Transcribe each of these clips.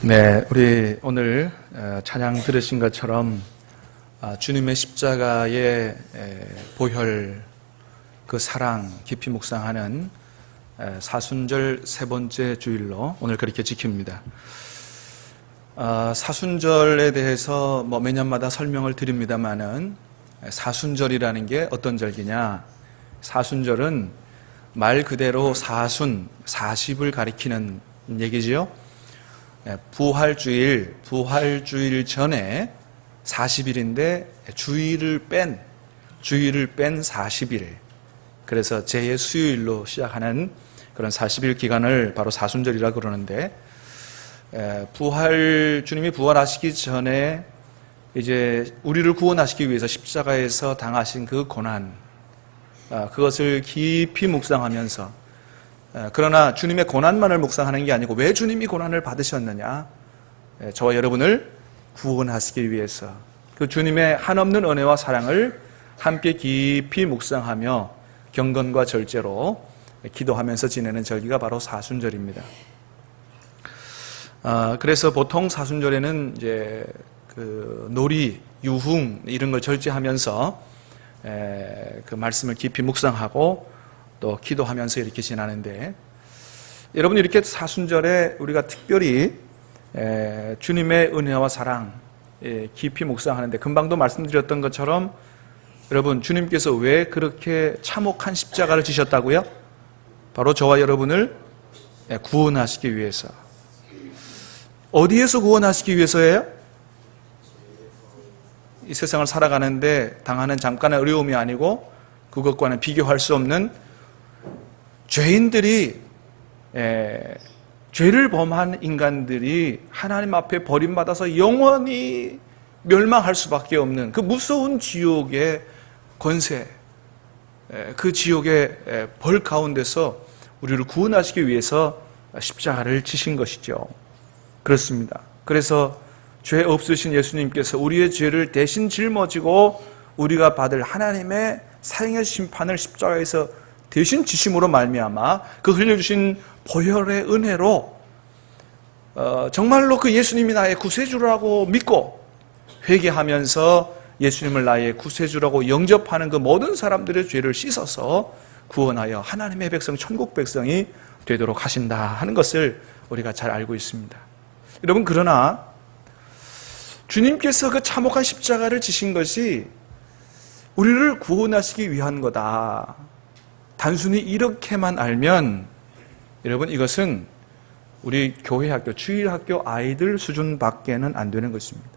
네, 우리 오늘 찬양 들으신 것처럼 주님의 십자가의 보혈, 그 사랑 깊이 묵상하는 사순절 세 번째 주일로 오늘 그렇게 지킵니다. 사순절에 대해서 매년마다 설명을 드립니다마는 사순절이라는 게 어떤 절기냐? 사순절은 말 그대로 사순, 40을 가리키는 얘기지요. 부활주일 전에 40일인데 주일을 뺀 40일. 그래서 제2수요일로 시작하는 그런 40일 기간을 바로 사순절이라고 그러는데, 주님이 부활하시기 전에 이제 우리를 구원하시기 위해서 십자가에서 당하신 그 고난, 그것을 깊이 묵상하면서, 그러나 주님의 고난만을 묵상하는 게 아니고 왜 주님이 고난을 받으셨느냐? 저와 여러분을 구원하시기 위해서 그 주님의 한없는 은혜와 사랑을 함께 깊이 묵상하며 경건과 절제로 기도하면서 지내는 절기가 바로 사순절입니다. 그래서 보통 사순절에는 이제 그 놀이, 유흥 이런 걸 절제하면서 그 말씀을 깊이 묵상하고 또 기도하면서 이렇게 지나는데, 여러분 이렇게 사순절에 우리가 특별히 주님의 은혜와 사랑 깊이 묵상하는데, 금방도 말씀드렸던 것처럼 여러분 주님께서 왜 그렇게 참혹한 십자가를 지셨다고요? 바로 저와 여러분을 구원하시기 위해서. 어디에서 구원하시기 위해서예요? 이 세상을 살아가는데 당하는 잠깐의 어려움이 아니고 그것과는 비교할 수 없는 죄인들이, 죄를 범한 인간들이 하나님 앞에 버림받아서 영원히 멸망할 수밖에 없는 그 무서운 지옥의 권세, 그 지옥의 벌 가운데서 우리를 구원하시기 위해서 십자가를 지신 것이죠. 그렇습니다. 그래서 죄 없으신 예수님께서 우리의 죄를 대신 짊어지고 우리가 받을 하나님의 사형의 심판을 십자가에서 대신 지심으로 말미암아 그 흘려주신 보혈의 은혜로 정말로 그 예수님이 나의 구세주라고 믿고 회개하면서 예수님을 나의 구세주라고 영접하는 그 모든 사람들의 죄를 씻어서 구원하여 하나님의 백성, 천국 백성이 되도록 하신다 하는 것을 우리가 잘 알고 있습니다. 여러분, 그러나 주님께서 그 참혹한 십자가를 지신 것이 우리를 구원하시기 위한 거다, 단순히 이렇게만 알면 여러분 이것은 우리 교회 학교, 주일학교 아이들 수준밖에는 안 되는 것입니다.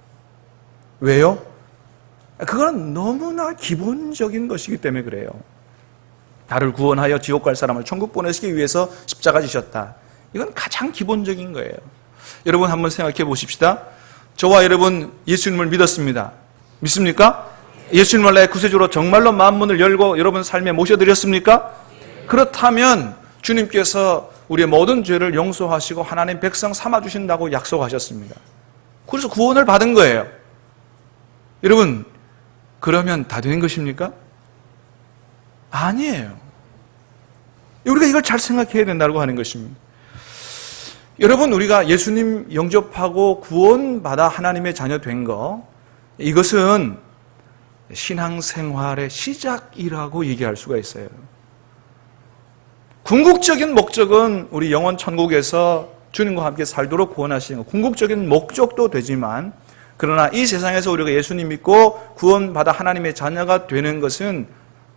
왜요? 그건 너무나 기본적인 것이기 때문에 그래요. 나를 구원하여 지옥 갈 사람을 천국 보내시기 위해서 십자가 지셨다. 이건 가장 기본적인 거예요. 여러분 한번 생각해 보십시다. 저와 여러분 예수님을 믿었습니다. 믿습니까? 예수님을 나의 구세주로 정말로 마음문을 열고 여러분 삶에 모셔드렸습니까? 그렇다면 주님께서 우리의 모든 죄를 용서하시고 하나님 백성 삼아주신다고 약속하셨습니다. 그래서 구원을 받은 거예요. 여러분, 그러면 다 된 것입니까? 아니에요. 우리가 이걸 잘 생각해야 된다고 하는 것입니다. 여러분, 우리가 예수님 영접하고 구원받아 하나님의 자녀 된 거, 이것은 신앙생활의 시작이라고 얘기할 수가 있어요. 궁극적인 목적은 우리 영원 천국에서 주님과 함께 살도록 구원하시는 것, 궁극적인 목적도 되지만, 그러나 이 세상에서 우리가 예수님 믿고 구원받아 하나님의 자녀가 되는 것은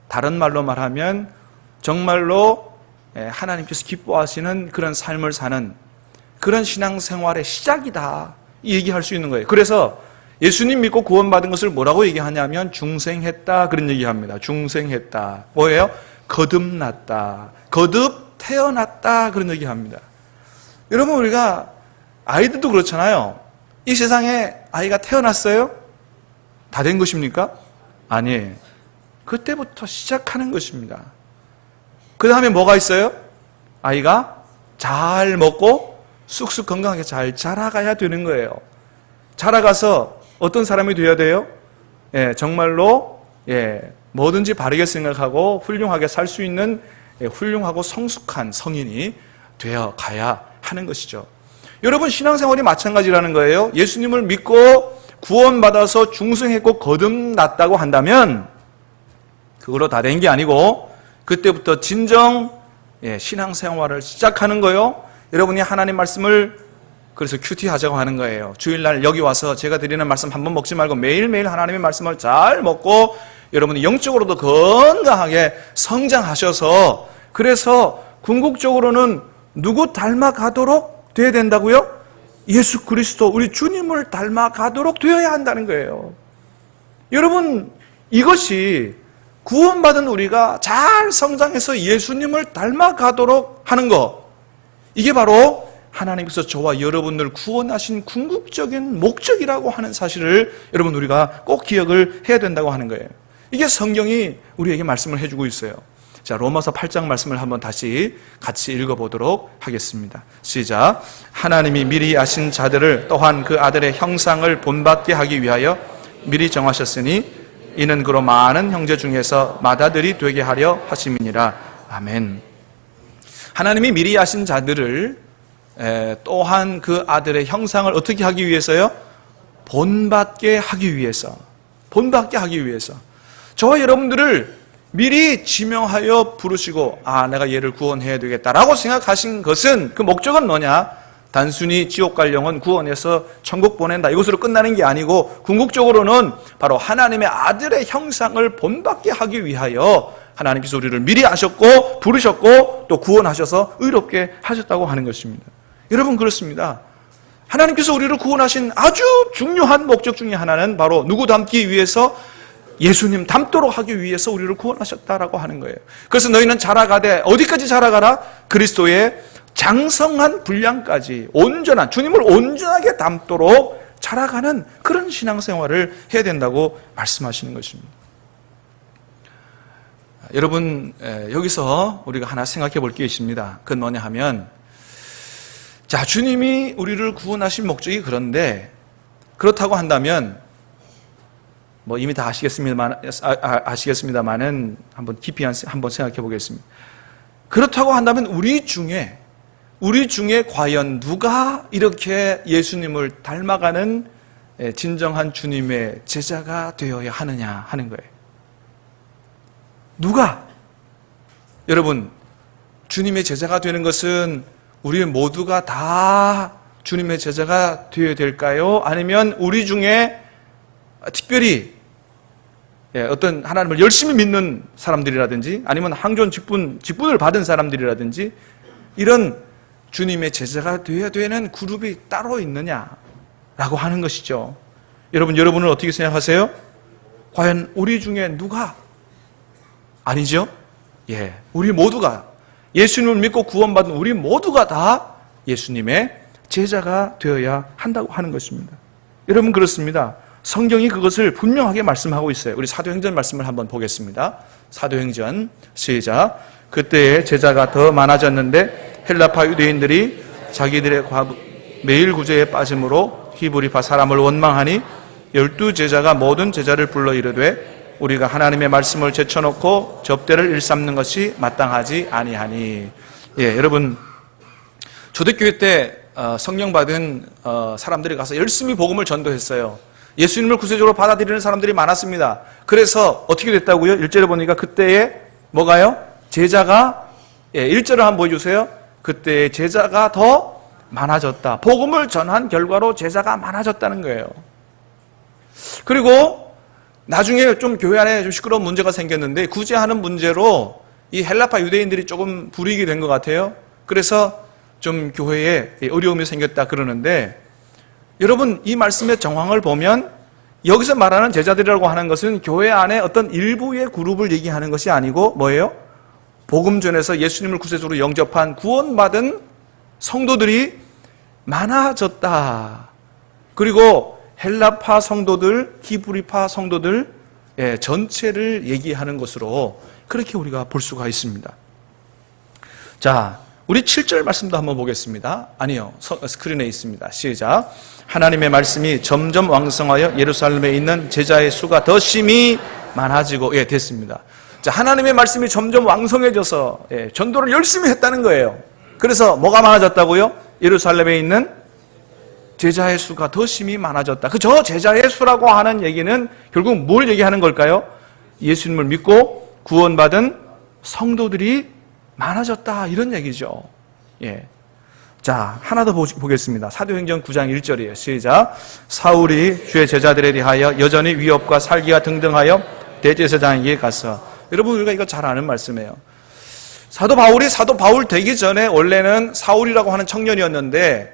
다른 말로 말하면 정말로 하나님께서 기뻐하시는 그런 삶을 사는 그런 신앙생활의 시작이다, 이 얘기할 수 있는 거예요. 그래서 예수님 믿고 구원받은 것을 뭐라고 얘기하냐면 중생했다, 그런 얘기합니다. 중생했다. 뭐예요? 거듭났다, 거듭 태어났다, 그런 얘기합니다. 여러분, 우리가 아이들도 그렇잖아요. 이 세상에 아이가 태어났어요? 다 된 것입니까? 아니에요. 그때부터 시작하는 것입니다. 그 다음에 뭐가 있어요? 아이가 잘 먹고 쑥쑥 건강하게 잘 자라가야 되는 거예요. 자라가서 어떤 사람이 되어야 돼요? 정말로 뭐든지 바르게 생각하고 훌륭하게 살 수 있는 훌륭하고 성숙한 성인이 되어 가야 하는 것이죠. 여러분 신앙생활이 마찬가지라는 거예요. 예수님을 믿고 구원받아서 중생했고 거듭났다고 한다면 그걸로 다 된 게 아니고 그때부터 진정 신앙생활을 시작하는 거예요. 여러분이 하나님 말씀을 그래서 큐티 하자고 하는 거예요. 주일날 여기 와서 제가 드리는 말씀 한번 먹지 말고 매일매일 하나님의 말씀을 잘 먹고 여러분이 영적으로도 건강하게 성장하셔서 그래서 궁극적으로는 누구 닮아가도록 돼야 된다고요? 예수 그리스도 우리 주님을 닮아가도록 되어야 한다는 거예요. 여러분 이것이 구원받은 우리가 잘 성장해서 예수님을 닮아가도록 하는 것, 이게 바로 하나님께서 저와 여러분을 구원하신 궁극적인 목적이라고 하는 사실을 여러분 우리가 꼭 기억을 해야 된다고 하는 거예요. 이게 성경이 우리에게 말씀을 해주고 있어요. 자, 로마서 8장 말씀을 한번 다시 같이 읽어보도록 하겠습니다. 시작. 하나님이 미리 아신 자들을 또한 그 아들의 형상을 본받게 하기 위하여 미리 정하셨으니 이는 그로 많은 형제 중에서 맏아들이 되게 하려 하심이니라. 아멘. 하나님이 미리 아신 자들을 또한 그 아들의 형상을 어떻게 하기 위해서요? 본받게 하기 위해서. 본받게 하기 위해서. 저와 여러분들을 미리 지명하여 부르시고 내가 얘를 구원해야 되겠다라고 생각하신 것은 그 목적은 뭐냐? 단순히 지옥 갈 영혼 구원해서 천국 보낸다 이것으로 끝나는 게 아니고 궁극적으로는 바로 하나님의 아들의 형상을 본받게 하기 위하여 하나님께서 우리를 미리 아셨고 부르셨고 또 구원하셔서 의롭게 하셨다고 하는 것입니다. 여러분 그렇습니다. 하나님께서 우리를 구원하신 아주 중요한 목적 중에 하나는 바로 누구 닮기 위해서? 예수님 닮도록 하기 위해서 우리를 구원하셨다라고 하는 거예요. 그래서 너희는 자라가되 어디까지 자라가라? 그리스도의 장성한 분량까지 온전한 주님을 온전하게 닮도록 자라가는 그런 신앙생활을 해야 된다고 말씀하시는 것입니다. 여러분 여기서 우리가 하나 생각해 볼 게 있습니다. 그건 뭐냐 하면 자 주님이 우리를 구원하신 목적이 그런데 그렇다고 한다면 뭐 이미 다 아시겠습니다만은 한번 깊이 한번 생각해 보겠습니다. 그렇다고 한다면 우리 중에 과연 누가 이렇게 예수님을 닮아가는 진정한 주님의 제자가 되어야 하느냐 하는 거예요. 누가? 여러분 주님의 제자가 되는 것은 우리 모두가 다 주님의 제자가 되어야 될까요? 아니면 우리 중에 특별히 어떤 하나님을 열심히 믿는 사람들이라든지 아니면 항존 직분을 받은 사람들이라든지 이런 주님의 제자가 되어야 되는 그룹이 따로 있느냐라고 하는 것이죠. 여러분은 어떻게 생각하세요? 과연 우리 중에 누가? 아니죠? 우리 모두가 예수님을 믿고 구원받은 우리 모두가 다 예수님의 제자가 되어야 한다고 하는 것입니다. 여러분 그렇습니다. 성경이 그것을 분명하게 말씀하고 있어요. 우리 사도행전 말씀을 한번 보겠습니다. 사도행전 시작. 그때의 제자가 더 많아졌는데 헬라파 유대인들이 자기들의 매일 구제에 빠짐으로 히브리파 사람을 원망하니 12제자가 모든 제자를 불러 이르되 우리가 하나님의 말씀을 제쳐놓고 접대를 일삼는 것이 마땅하지 아니하니. 여러분 초대교회 때 성령 받은 사람들이 가서 열심히 복음을 전도했어요. 예수님을 구세주로 받아들이는 사람들이 많았습니다. 그래서 어떻게 됐다고요? 1절에 보니까 그때에 뭐가요? 제자가 1절을 한번 보여주세요. 그때 제자가 더 많아졌다. 복음을 전한 결과로 제자가 많아졌다는 거예요. 그리고 나중에 좀 교회 안에 좀 시끄러운 문제가 생겼는데 구제하는 문제로 이 헬라파 유대인들이 조금 불이익이 된 것 같아요. 그래서 좀 교회에 어려움이 생겼다 그러는데 여러분 이 말씀의 정황을 보면 여기서 말하는 제자들이라고 하는 것은 교회 안에 어떤 일부의 그룹을 얘기하는 것이 아니고 뭐예요? 복음 전에서 예수님을 구세주로 영접한 구원받은 성도들이 많아졌다. 그리고 헬라파 성도들, 히브리파 성도들 전체를 얘기하는 것으로 그렇게 우리가 볼 수가 있습니다. 자, 우리 7절 말씀도 한번 보겠습니다. 아니요, 스크린에 있습니다. 시작. 하나님의 말씀이 점점 왕성하여 예루살렘에 있는 제자의 수가 더 심히 많아지고 됐습니다. 자, 하나님의 말씀이 점점 왕성해져서 전도를 열심히 했다는 거예요. 그래서 뭐가 많아졌다고요? 예루살렘에 있는 제자의 수가 더 심히 많아졌다. 저 제자의 수라고 하는 얘기는 결국 뭘 얘기하는 걸까요? 예수님을 믿고 구원받은 성도들이 많아졌다, 이런 얘기죠. 예. 자, 하나 더 보겠습니다. 사도행전 9장 1절이에요. 시작. 사울이 주의 제자들에 대하여 여전히 위협과 살기가 등등하여 대제사장에게 가서. 여러분, 우리가 이거 잘 아는 말씀이에요. 사도 바울 되기 전에 원래는 사울이라고 하는 청년이었는데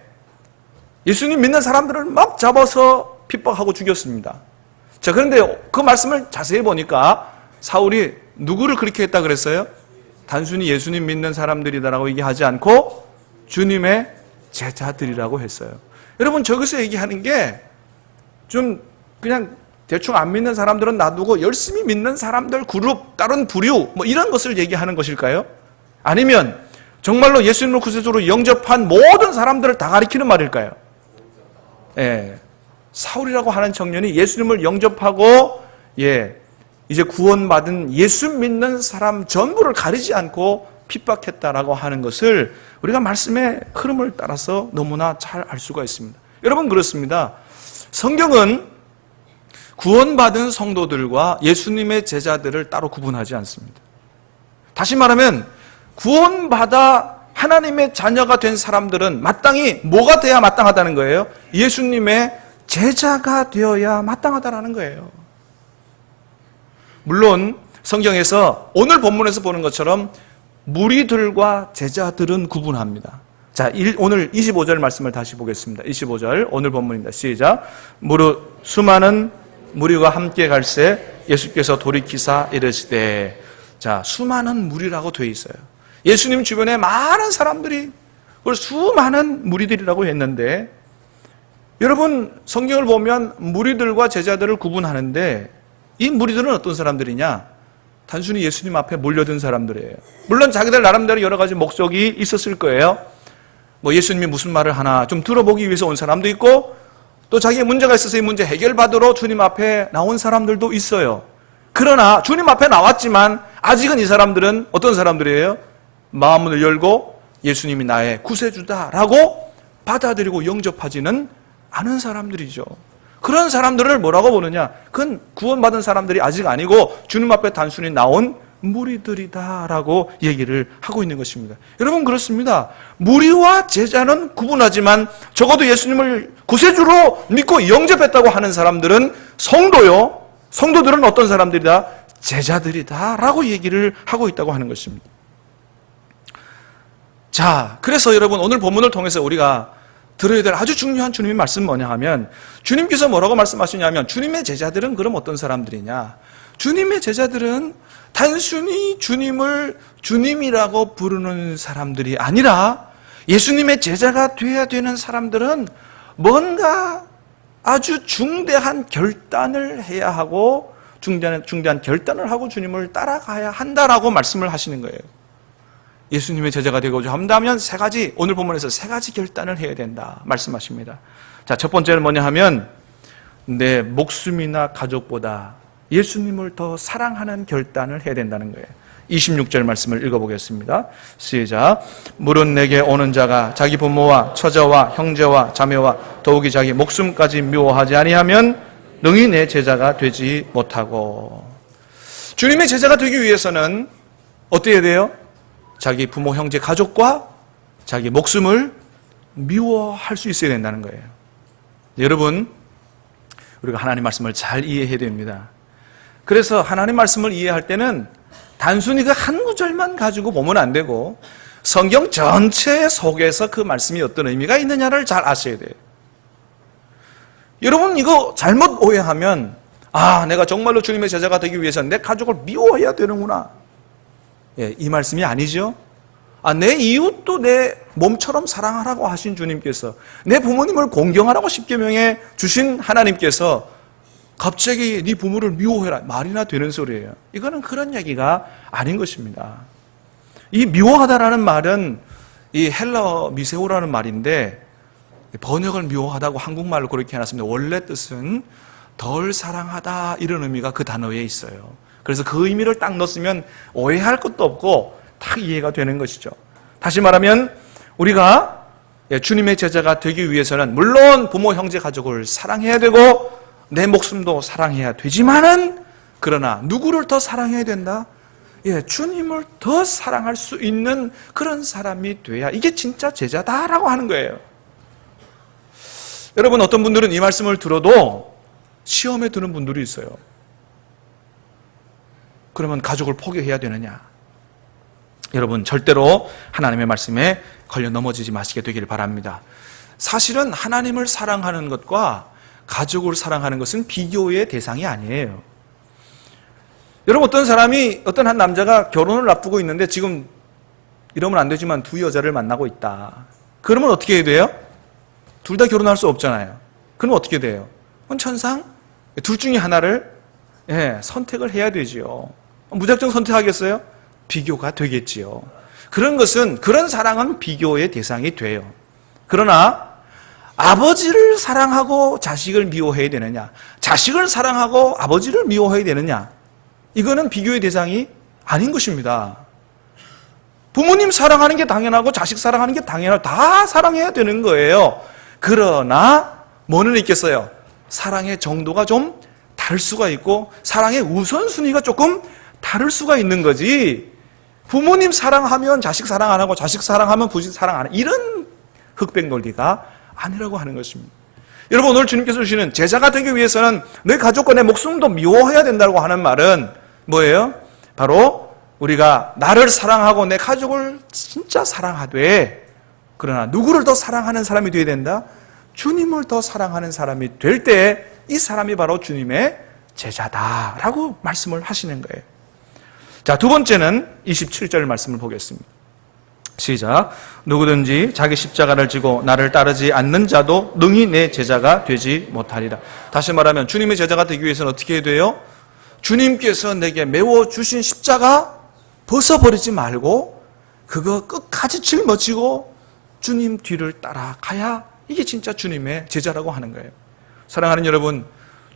예수님 믿는 사람들을 막 잡아서 핍박하고 죽였습니다. 자, 그런데 그 말씀을 자세히 보니까 사울이 누구를 그렇게 했다 그랬어요? 단순히 예수님 믿는 사람들이다라고 얘기하지 않고 주님의 제자들이라고 했어요. 여러분, 저기서 얘기하는 게 좀 그냥 대충 안 믿는 사람들은 놔두고 열심히 믿는 사람들 그룹, 다른 부류 뭐 이런 것을 얘기하는 것일까요? 아니면 정말로 예수님을 구세주로 영접한 모든 사람들을 다 가리키는 말일까요? 예, 사울이라고 하는 청년이 예수님을 영접하고 이제 구원받은 예수 믿는 사람 전부를 가리지 않고 핍박했다라고 하는 것을 우리가 말씀의 흐름을 따라서 너무나 잘 알 수가 있습니다. 여러분, 그렇습니다. 성경은 구원받은 성도들과 예수님의 제자들을 따로 구분하지 않습니다. 다시 말하면 구원받아 하나님의 자녀가 된 사람들은 마땅히 뭐가 돼야 마땅하다는 거예요? 예수님의 제자가 되어야 마땅하다는 거예요. 물론 성경에서 오늘 본문에서 보는 것처럼 무리들과 제자들은 구분합니다. 자, 오늘 25절 말씀을 다시 보겠습니다. 25절 오늘 본문입니다. 시작. 수많은 무리가 함께 갈새 예수께서 돌이키사 이르시되. 자, 수많은 무리라고 되어 있어요. 예수님 주변에 많은 사람들이, 그걸 수많은 무리들이라고 했는데, 여러분 성경을 보면 무리들과 제자들을 구분하는데 이 무리들은 어떤 사람들이냐? 단순히 예수님 앞에 몰려든 사람들이에요. 물론 자기들 나름대로 여러 가지 목적이 있었을 거예요. 뭐 예수님이 무슨 말을 하나 좀 들어보기 위해서 온 사람도 있고, 또 자기의 문제가 있어서 이 문제 해결받으러 주님 앞에 나온 사람들도 있어요. 그러나 주님 앞에 나왔지만 아직은 이 사람들은 어떤 사람들이에요? 마음을 열고 예수님이 나의 구세주다라고 받아들이고 영접하지는 않은 사람들이죠. 그런 사람들을 뭐라고 보느냐? 그건 구원받은 사람들이 아직 아니고 주님 앞에 단순히 나온 무리들이다라고 얘기를 하고 있는 것입니다. 여러분, 그렇습니다. 무리와 제자는 구분하지만 적어도 예수님을 구세주로 믿고 영접했다고 하는 사람들은 성도요. 성도들은 어떤 사람들이다? 제자들이다라고 얘기를 하고 있다고 하는 것입니다. 자, 그래서 여러분 오늘 본문을 통해서 우리가 들어야 될 아주 중요한 주님의 말씀 뭐냐 하면, 주님께서 뭐라고 말씀하시냐면 주님의 제자들은 그럼 어떤 사람들이냐? 주님의 제자들은 단순히 주님을 주님이라고 부르는 사람들이 아니라 예수님의 제자가 되어야 되는 사람들은 뭔가 아주 중대한 결단을 해야 하고 중대한 결단을 하고 주님을 따라가야 한다라고 말씀을 하시는 거예요. 예수님의 제자가 되고자 한다면 세 가지, 오늘 본문에서 세 가지 결단을 해야 된다 말씀하십니다. 자, 첫 번째는 뭐냐 하면 내 목숨이나 가족보다 예수님을 더 사랑하는 결단을 해야 된다는 거예요. 26절 말씀을 읽어보겠습니다. 시작. 무릇 내게 오는 자가 자기 부모와 처자와 형제와 자매와 더욱이 자기 목숨까지 미워하지 아니하면 능히 내 제자가 되지 못하고. 주님의 제자가 되기 위해서는 어떻게 돼요? 자기 부모, 형제, 가족과 자기 목숨을 미워할 수 있어야 된다는 거예요. 여러분, 우리가 하나님 말씀을 잘 이해해야 됩니다. 그래서 하나님 말씀을 이해할 때는 단순히 그 한 구절만 가지고 보면 안 되고 성경 전체 속에서 그 말씀이 어떤 의미가 있느냐를 잘 아셔야 돼요. 여러분, 이거 잘못 오해하면 내가 정말로 주님의 제자가 되기 위해서는 내 가족을 미워해야 되는구나. 이 말씀이 아니죠. 내 이웃도 내 몸처럼 사랑하라고 하신 주님께서, 내 부모님을 공경하라고 십계명에 주신 하나님께서 갑자기 네 부모를 미워해라 말이나 되는 소리예요. 이거는 그런 얘기가 아닌 것입니다. 이 미워하다라는 말은 이 헬라어 미세오라는 말인데 번역을 미워하다고 한국말로 그렇게 해놨습니다. 원래 뜻은 덜 사랑하다 이런 의미가 그 단어에 있어요. 그래서 그 의미를 딱 넣었으면 오해할 것도 없고 딱 이해가 되는 것이죠. 다시 말하면 우리가 주님의 제자가 되기 위해서는 물론 부모, 형제, 가족을 사랑해야 되고 내 목숨도 사랑해야 되지만은 그러나 누구를 더 사랑해야 된다? 주님을 더 사랑할 수 있는 그런 사람이 돼야 이게 진짜 제자다라고 하는 거예요. 여러분, 어떤 분들은 이 말씀을 들어도 시험에 드는 분들이 있어요. 그러면 가족을 포기해야 되느냐? 여러분, 절대로 하나님의 말씀에 걸려 넘어지지 마시게 되기를 바랍니다. 사실은 하나님을 사랑하는 것과 가족을 사랑하는 것은 비교의 대상이 아니에요. 여러분, 어떤 한 남자가 결혼을 앞두고 있는데 지금 이러면 안 되지만 두 여자를 만나고 있다. 그러면 어떻게 해야 돼요? 둘 다 결혼할 수 없잖아요. 그럼 어떻게 돼요? 천상 둘 중에 하나를 선택을 해야 되지요. 무작정 선택하겠어요? 비교가 되겠지요. 그런 사랑은 비교의 대상이 돼요. 그러나 아버지를 사랑하고 자식을 미워해야 되느냐, 자식을 사랑하고 아버지를 미워해야 되느냐, 이거는 비교의 대상이 아닌 것입니다. 부모님 사랑하는 게 당연하고 자식 사랑하는 게 당연하고 다 사랑해야 되는 거예요. 그러나 뭐는 있겠어요? 사랑의 정도가 좀 다를 수가 있고 사랑의 우선순위가 조금 다를 수가 있는 거지, 부모님 사랑하면 자식 사랑 안 하고 자식 사랑하면 부모 사랑 안 하고 이런 흑백 논리가 아니라고 하는 것입니다. 여러분, 오늘 주님께서 주시는 제자가 되기 위해서는 내 가족과 내 목숨도 미워해야 된다고 하는 말은 뭐예요? 바로 우리가 나를 사랑하고 내 가족을 진짜 사랑하되 그러나 누구를 더 사랑하는 사람이 되어야 된다? 주님을 더 사랑하는 사람이 될 때 이 사람이 바로 주님의 제자다라고 말씀을 하시는 거예요. 자, 두 번째는 27절 말씀을 보겠습니다. 시작. 누구든지 자기 십자가를 지고 나를 따르지 않는 자도 능히 내 제자가 되지 못하리라. 다시 말하면 주님의 제자가 되기 위해서는 어떻게 해야 돼요? 주님께서 내게 메워주신 십자가 벗어버리지 말고 그거 끝까지 짊어지고 주님 뒤를 따라가야 이게 진짜 주님의 제자라고 하는 거예요. 사랑하는 여러분,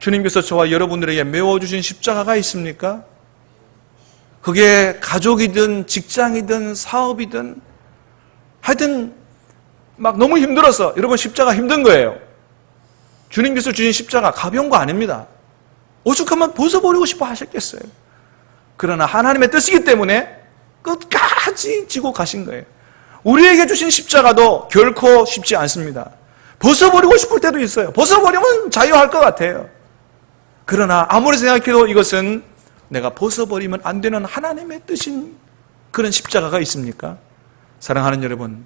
주님께서 저와 여러분들에게 메워주신 십자가가 있습니까? 그게 가족이든 직장이든 사업이든 하여튼 막 너무 힘들어서 여러분 십자가 힘든 거예요. 주님께서 주신 십자가 가벼운 거 아닙니다. 오죽하면 벗어버리고 싶어 하셨겠어요. 그러나 하나님의 뜻이기 때문에 끝까지 지고 가신 거예요. 우리에게 주신 십자가도 결코 쉽지 않습니다. 벗어버리고 싶을 때도 있어요. 벗어버리면 자유할 것 같아요. 그러나 아무리 생각해도 이것은 내가 벗어버리면 안 되는 하나님의 뜻인 그런 십자가가 있습니까? 사랑하는 여러분,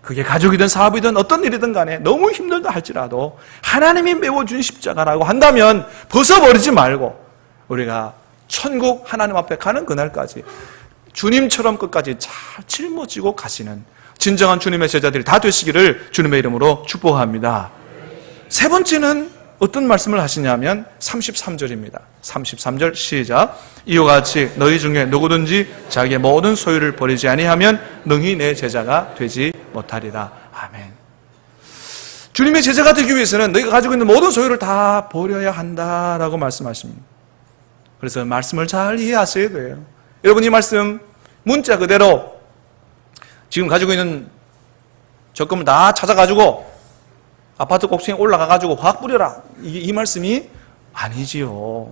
그게 가족이든 사업이든 어떤 일이든 간에 너무 힘들다 할지라도 하나님이 메워준 십자가라고 한다면 벗어버리지 말고 우리가 천국 하나님 앞에 가는 그날까지 주님처럼 끝까지 잘 짊어지고 가시는 진정한 주님의 제자들이 다 되시기를 주님의 이름으로 축복합니다. 세 번째는 어떤 말씀을 하시냐면 33절입니다. 33절 시작. 이와 같이 너희 중에 누구든지 자기의 모든 소유를 버리지 아니하면 능히 내 제자가 되지 못하리라. 아멘. 주님의 제자가 되기 위해서는 너희가 가지고 있는 모든 소유를 다 버려야 한다라고 말씀하십니다. 그래서 말씀을 잘 이해하셔야 돼요. 여러분, 이 말씀 문자 그대로 지금 가지고 있는 적금을 다 찾아가지고 아파트 꼭대기에 올라가가지고 확 뿌려라, 이 말씀이 아니지요.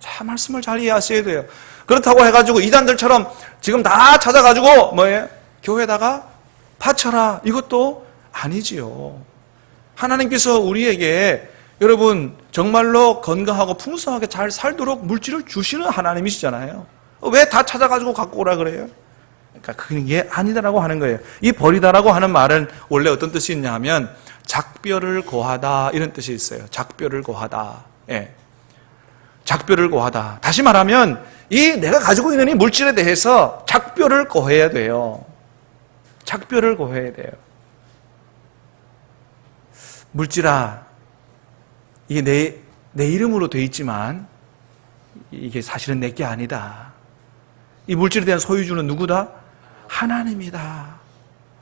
자, 말씀을 잘 이해하셔야 돼요. 그렇다고 해가지고 이단들처럼 지금 다 찾아가지고 뭐예요? 교회에다가 바쳐라, 이것도 아니지요. 하나님께서 우리에게 여러분 정말로 건강하고 풍성하게 잘 살도록 물질을 주시는 하나님이시잖아요. 왜 다 찾아가지고 갖고 오라 그래요? 그러니까 그게 아니다라고 하는 거예요. 이 버리다라고 하는 말은 원래 어떤 뜻이 있냐 하면 작별을 고하다, 이런 뜻이 있어요. 작별을 고하다. 예. 작별을 고하다. 다시 말하면 이 내가 가지고 있는 이 물질에 대해서 작별을 고해야 돼요. 작별을 고해야 돼요. 물질아, 이게 내 이름으로 돼 있지만 이게 사실은 내 게 아니다. 이 물질에 대한 소유주는 누구다? 하나님이다.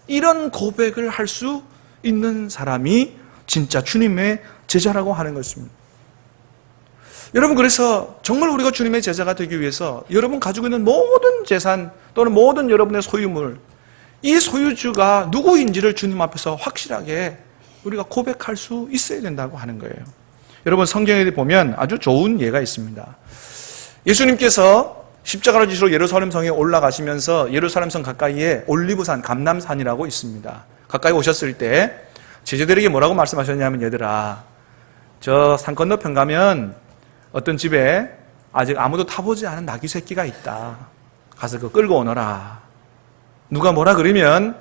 이런 고백을 할 수 있는 사람이 진짜 주님의 제자라고 하는 것입니다. 여러분, 그래서 정말 우리가 주님의 제자가 되기 위해서 여러분 가지고 있는 모든 재산 또는 모든 여러분의 소유물, 이 소유주가 누구인지를 주님 앞에서 확실하게 우리가 고백할 수 있어야 된다고 하는 거예요. 여러분, 성경에 보면 아주 좋은 예가 있습니다. 예수님께서 십자가를 지시러 예루살렘 성에 올라가시면서 예루살렘 성 가까이에 올리브산, 감람산이라고 있습니다. 가까이 오셨을 때 제자들에게 뭐라고 말씀하셨냐면, 얘들아, 저 산 건너편 가면 어떤 집에 아직 아무도 타보지 않은 나귀 새끼가 있다. 가서 그거 끌고 오너라. 누가 뭐라 그러면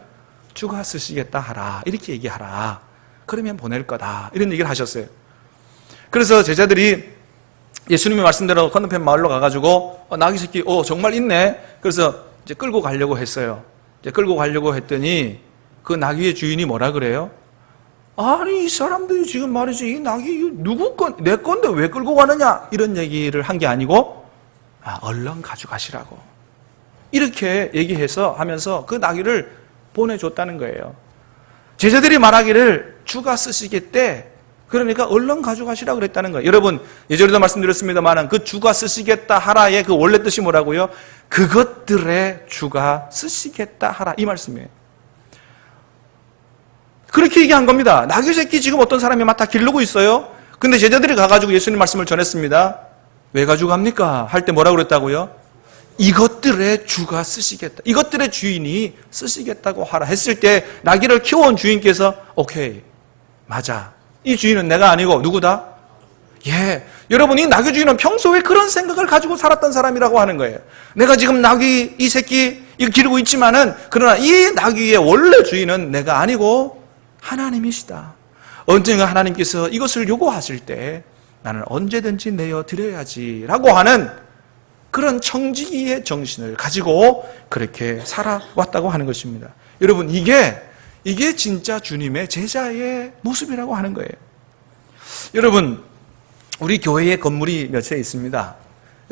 주가 쓰시겠다 하라. 이렇게 얘기하라. 그러면 보낼 거다. 이런 얘기를 하셨어요. 그래서 제자들이 예수님의 말씀대로 건너편 마을로 가가지고 나귀 새끼 정말 있네. 그래서 이제 끌고 가려고 했어요. 이제 끌고 가려고 했더니 그 나귀의 주인이 뭐라 그래요? 아니, 이 사람들이 지금 말이지, 이 나귀 누구 건, 내 건데 왜 끌고 가느냐? 이런 얘기를 한 게 아니고, 얼른 가져가시라고. 이렇게 얘기해서 하면서 그 나귀를 보내줬다는 거예요. 제자들이 말하기를 주가 쓰시겠대. 그러니까 얼른 가져가시라고 그랬다는 거예요. 여러분, 예전에도 말씀드렸습니다만 그 주가 쓰시겠다 하라의 그 원래 뜻이 뭐라고요? 그것들의 주가 쓰시겠다 하라. 이 말씀이에요. 그렇게 얘기한 겁니다. 나귀 새끼 지금 어떤 사람이 막 다 기르고 있어요. 근데 제자들이 가가지고 예수님 말씀을 전했습니다. 왜 가져갑니까? 할 때 뭐라고 그랬다고요? 이것들의 주가 쓰시겠다. 이것들의 주인이 쓰시겠다고 하라 했을 때 나귀를 키워온 주인께서 오케이, 맞아. 이 주인은 내가 아니고 누구다? 예. 여러분, 이 나귀 주인은 평소에 그런 생각을 가지고 살았던 사람이라고 하는 거예요. 내가 지금 나귀, 이 새끼, 이거 기르고 있지만은, 그러나 이 나귀의 원래 주인은 내가 아니고 하나님이시다. 언젠가 하나님께서 이것을 요구하실 때 나는 언제든지 내어 드려야지 라고 하는 그런 청지기의 정신을 가지고 그렇게 살아왔다고 하는 것입니다. 여러분, 이게 진짜 주님의 제자의 모습이라고 하는 거예요. 여러분, 우리 교회의 건물이 몇 채 있습니다.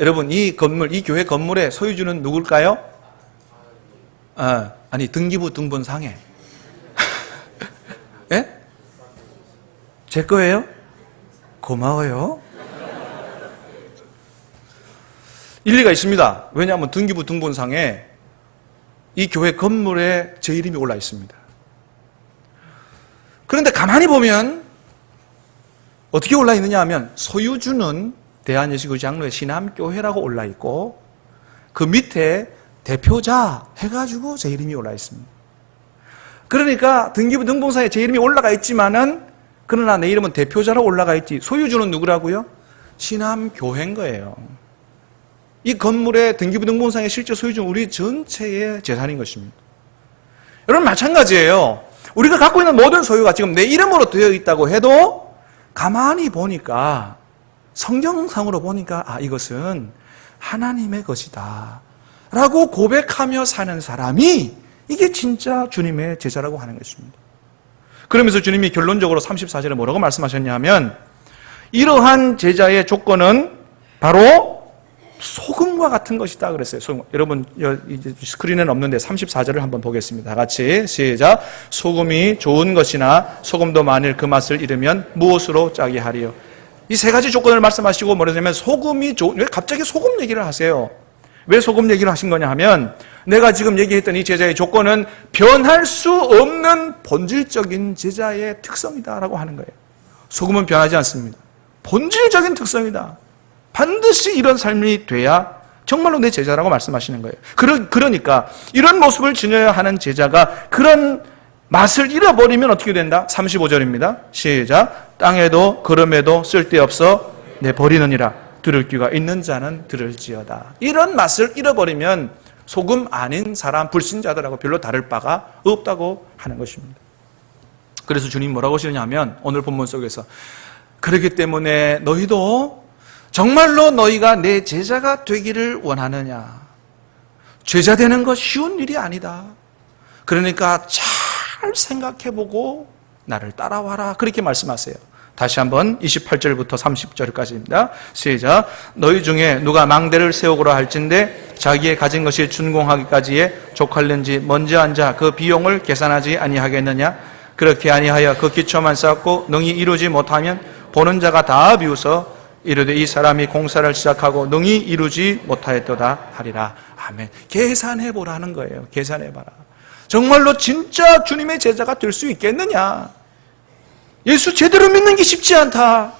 여러분, 이 교회 건물의 소유주는 누굴까요? 아니, 등기부 등본상에. 예? 제 거예요? 고마워요. 일리가 있습니다. 왜냐하면 등기부 등본상에 이 교회 건물에 제 이름이 올라 있습니다. 그런데 가만히 보면 어떻게 올라 있느냐 하면 소유주는 대한예수교장로회 신암교회라고 올라 있고 그 밑에 대표자 해가지고 제 이름이 올라 있습니다. 그러니까 등기부 등본상에 제 이름이 올라가 있지만은 그러나 내 이름은 대표자로 올라가 있지. 소유주는 누구라고요? 신암교회인 거예요. 이 건물의 등기부 등본상의 실제 소유주는 우리 전체의 재산인 것입니다. 여러분, 마찬가지예요. 우리가 갖고 있는 모든 소유가 지금 내 이름으로 되어 있다고 해도 가만히 보니까 성경상으로 보니까 이것은 하나님의 것이다 라고 고백하며 사는 사람이 이게 진짜 주님의 제자라고 하는 것입니다. 그러면서 주님이 결론적으로 34절에 뭐라고 말씀하셨냐면 이러한 제자의 조건은 바로 소금과 같은 것이다 그랬어요. 소금. 여러분, 이제 스크린은 없는데 34절을 한번 보겠습니다. 다 같이 시작. 소금이 좋은 것이나 소금도 만일 그 맛을 잃으면 무엇으로 짜게 하리요. 이 세 가지 조건을 말씀하시고 뭐냐면 소금이 왜 갑자기 소금 얘기를 하세요? 왜 소금 얘기를 하신 거냐 하면 내가 지금 얘기했던 이 제자의 조건은 변할 수 없는 본질적인 제자의 특성이다라고 하는 거예요. 소금은 변하지 않습니다. 본질적인 특성이다. 반드시 이런 삶이 돼야 정말로 내 제자라고 말씀하시는 거예요. 그러니까 이런 모습을 지녀야 하는 제자가 그런 맛을 잃어버리면 어떻게 된다? 35절입니다. 시작. 땅에도 걸음에도 쓸데없어 내 버리느니라. 들을 귀가 있는 자는 들을지어다. 이런 맛을 잃어버리면 소금 아닌 사람, 불신자들하고 별로 다를 바가 없다고 하는 것입니다. 그래서 주님 뭐라고 하시느냐면 오늘 본문 속에서 그렇기 때문에 너희도 정말로 너희가 내 제자가 되기를 원하느냐? 제자 되는 거 쉬운 일이 아니다. 그러니까 잘 생각해보고 나를 따라와라. 그렇게 말씀하세요. 다시 한번 28절부터 30절까지입니다. 시작. 너희 중에 누가 망대를 세우고라 할진대 자기의 가진 것이 준공하기까지에 족할는지 먼저 앉아 그 비용을 계산하지 아니하겠느냐? 그렇게 아니하여 그 기초만 쌓고 능히 이루지 못하면 보는 자가 다 비웃어 이르되 이 사람이 공사를 시작하고 능히 이루지 못하였도다 하리라. 아멘. 계산해보라는 거예요. 계산해봐라. 정말로 진짜 주님의 제자가 될 수 있겠느냐? 예수 제대로 믿는 게 쉽지 않다.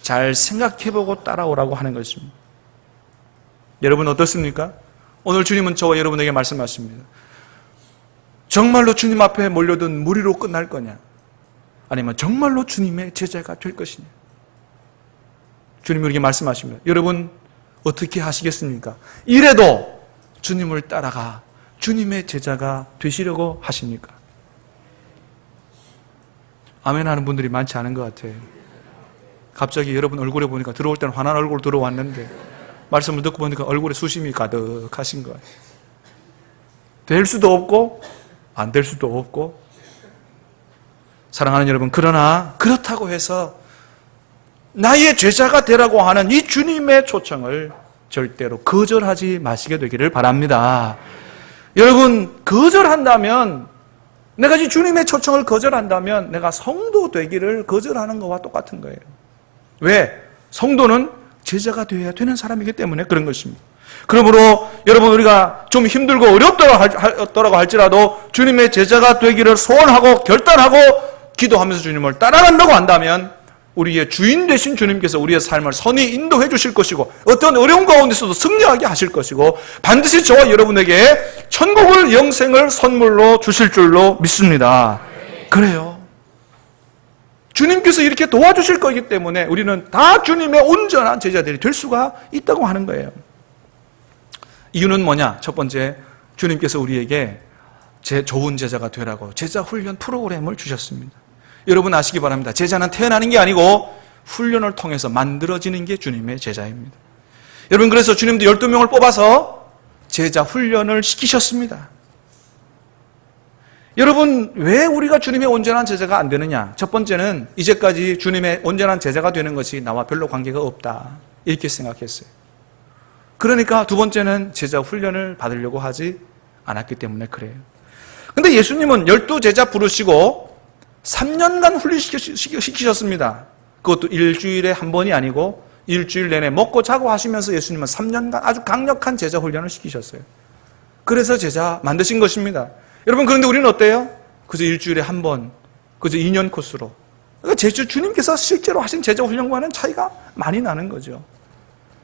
잘 생각해보고 따라오라고 하는 것입니다. 여러분 어떻습니까? 오늘 주님은 저와 여러분에게 말씀하십니다. 정말로 주님 앞에 몰려든 무리로 끝날 거냐? 아니면 정말로 주님의 제자가 될 것이냐? 주님이 우리에게 말씀하십니다. 여러분 어떻게 하시겠습니까? 이래도 주님을 따라가 주님의 제자가 되시려고 하십니까? 아멘 하는 분들이 많지 않은 것 같아요. 갑자기 여러분 얼굴에 보니까 들어올 때는 환한 얼굴 들어왔는데 말씀을 듣고 보니까 얼굴에 수심이 가득하신 거예요. 될 수도 없고 안 될 수도 없고. 사랑하는 여러분, 그러나 그렇다고 해서 나의 제자가 되라고 하는 이 주님의 초청을 절대로 거절하지 마시게 되기를 바랍니다. 여러분, 거절한다면, 내가 이 주님의 초청을 거절한다면 내가 성도 되기를 거절하는 것과 똑같은 거예요. 왜? 성도는 제자가 되어야 되는 사람이기 때문에 그런 것입니다. 그러므로 여러분, 우리가 좀 힘들고 어렵더라고 할지라도 주님의 제자가 되기를 소원하고 결단하고 기도하면서 주님을 따라간다고 한다면 우리의 주인 되신 주님께서 우리의 삶을 선히 인도해 주실 것이고 어떤 어려운 가운데서도 승리하게 하실 것이고 반드시 저와 여러분에게 천국을, 영생을 선물로 주실 줄로 믿습니다. 그래요. 주님께서 이렇게 도와주실 거기 때문에 우리는 다 주님의 온전한 제자들이 될 수가 있다고 하는 거예요. 이유는 뭐냐? 첫 번째, 주님께서 우리에게 좋은 제자가 되라고 제자 훈련 프로그램을 주셨습니다. 여러분 아시기 바랍니다. 제자는 태어나는 게 아니고 훈련을 통해서 만들어지는 게 주님의 제자입니다. 여러분, 그래서 주님도 12명을 뽑아서 제자 훈련을 시키셨습니다. 여러분, 왜 우리가 주님의 온전한 제자가 안 되느냐? 첫 번째는 이제까지 주님의 온전한 제자가 되는 것이 나와 별로 관계가 없다, 이렇게 생각했어요. 그러니까 두 번째는 제자 훈련을 받으려고 하지 않았기 때문에 그래요. 근데 예수님은 12제자 부르시고 3년간 훈련시키셨습니다. 그것도 일주일에 한 번이 아니고 일주일 내내 먹고 자고 하시면서 예수님은 3년간 아주 강력한 제자 훈련을 시키셨어요. 그래서 제자 만드신 것입니다. 여러분, 그런데 우리는 어때요? 그저 일주일에 한 번, 그저 2년 코스로. 그러니까 주님께서 실제로 하신 제자 훈련과는 차이가 많이 나는 거죠.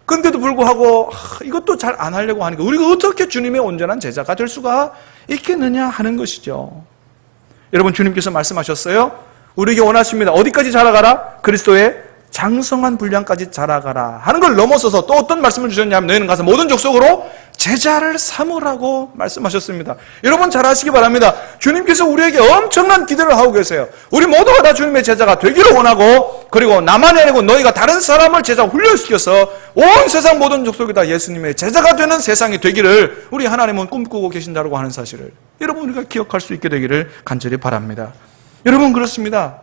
그런데도 불구하고 이것도 잘 안 하려고 하니까 우리가 어떻게 주님의 온전한 제자가 될 수가 있겠느냐 하는 것이죠. 여러분, 주님께서 말씀하셨어요. 우리에게 원하십니다. 어디까지 자라가라? 그리스도의 장성한 분량까지 자라가라 하는 걸 넘어서서 또 어떤 말씀을 주셨냐면 너희는 가서 모든 족속으로 제자를 삼으라고 말씀하셨습니다. 여러분 잘 아시기 바랍니다. 주님께서 우리에게 엄청난 기대를 하고 계세요. 우리 모두가 다 주님의 제자가 되기를 원하고, 그리고 나만이 아니고 너희가 다른 사람을 제자 훈련시켜서 온 세상 모든 족속이 다 예수님의 제자가 되는 세상이 되기를 우리 하나님은 꿈꾸고 계신다고 하는 사실을 여러분 우리가 기억할 수 있게 되기를 간절히 바랍니다. 여러분, 그렇습니다.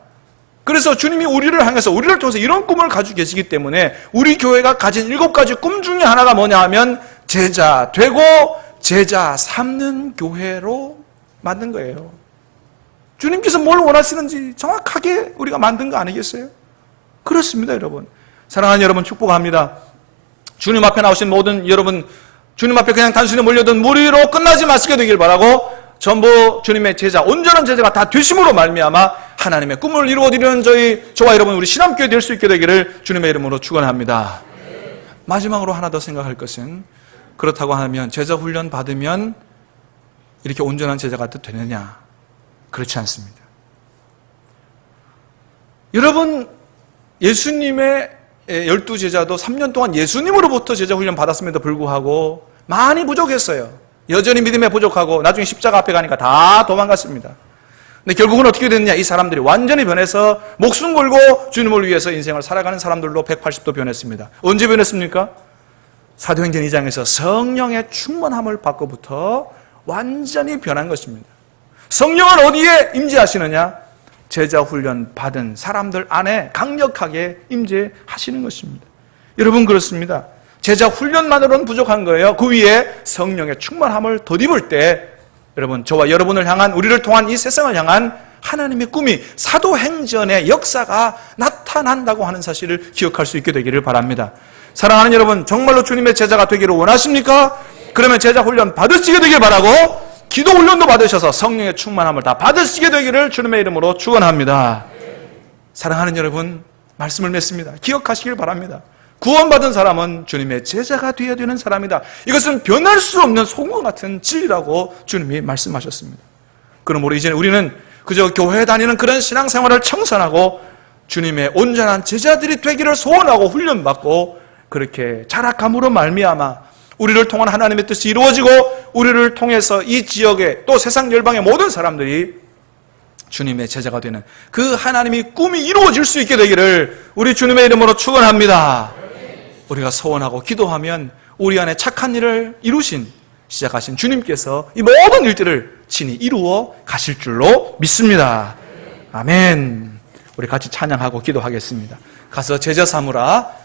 그래서 주님이 우리를 향해서, 우리를 통해서 이런 꿈을 가지고 계시기 때문에 우리 교회가 가진 7가지 꿈 중에 하나가 뭐냐 하면 제자 되고 제자 삼는 교회로 만든 거예요. 주님께서 뭘 원하시는지 정확하게 우리가 만든 거 아니겠어요? 그렇습니다, 여러분. 사랑하는 여러분, 축복합니다. 주님 앞에 나오신 모든 여러분, 주님 앞에 그냥 단순히 몰려든 무리로 끝나지 마시게 되길 바라고, 전부 주님의 제자, 온전한 제자가 다 되심으로 말미암아 하나님의 꿈을 이루어드리는 저와 여러분, 우리 신앙교회 될 수 있게 되기를 주님의 이름으로 축원합니다. 마지막으로 하나 더 생각할 것은, 그렇다고 하면 제자 훈련 받으면 이렇게 온전한 제자가 되느냐? 그렇지 않습니다. 여러분, 예수님의 12제자도 3년 동안 예수님으로부터 제자 훈련 받았음에도 불구하고 많이 부족했어요. 여전히 믿음에 부족하고 나중에 십자가 앞에 가니까 다 도망갔습니다. 근데 결국은 어떻게 됐느냐? 이 사람들이 완전히 변해서 목숨 걸고 주님을 위해서 인생을 살아가는 사람들로 180도 변했습니다. 언제 변했습니까? 사도행전 2장에서 성령의 충만함을 받고부터 완전히 변한 것입니다. 성령은 어디에 임재하시느냐? 제자 훈련 받은 사람들 안에 강력하게 임재하시는 것입니다. 여러분, 그렇습니다. 제자 훈련만으로는 부족한 거예요. 그 위에 성령의 충만함을 덧입을 때 여러분, 저와 여러분을 향한, 우리를 통한 이 세상을 향한 하나님의 꿈이, 사도행전의 역사가 나타난다고 하는 사실을 기억할 수 있게 되기를 바랍니다. 사랑하는 여러분, 정말로 주님의 제자가 되기를 원하십니까? 그러면 제자 훈련 받으시게 되길 바라고 기도 훈련도 받으셔서 성령의 충만함을 다 받으시게 되기를 주님의 이름으로 축원합니다. 사랑하는 여러분, 말씀을 맺습니다. 기억하시길 바랍니다. 구원받은 사람은 주님의 제자가 되어야 되는 사람이다. 이것은 변할 수 없는 소금 같은 진리라고 주님이 말씀하셨습니다. 그러므로 이제 우리는 그저 교회에 다니는 그런 신앙생활을 청산하고 주님의 온전한 제자들이 되기를 소원하고 훈련받고 그렇게 자락함으로 말미암아 우리를 통한 하나님의 뜻이 이루어지고 우리를 통해서 이 지역에 또 세상 열방의 모든 사람들이 주님의 제자가 되는 그 하나님의 꿈이 이루어질 수 있게 되기를 우리 주님의 이름으로 축원합니다. 우리가 소원하고 기도하면 우리 안에 착한 일을 시작하신 주님께서 이 모든 일들을 친히 이루어 가실 줄로 믿습니다. 아멘. 우리 같이 찬양하고 기도하겠습니다. 가서 제자 삼으라.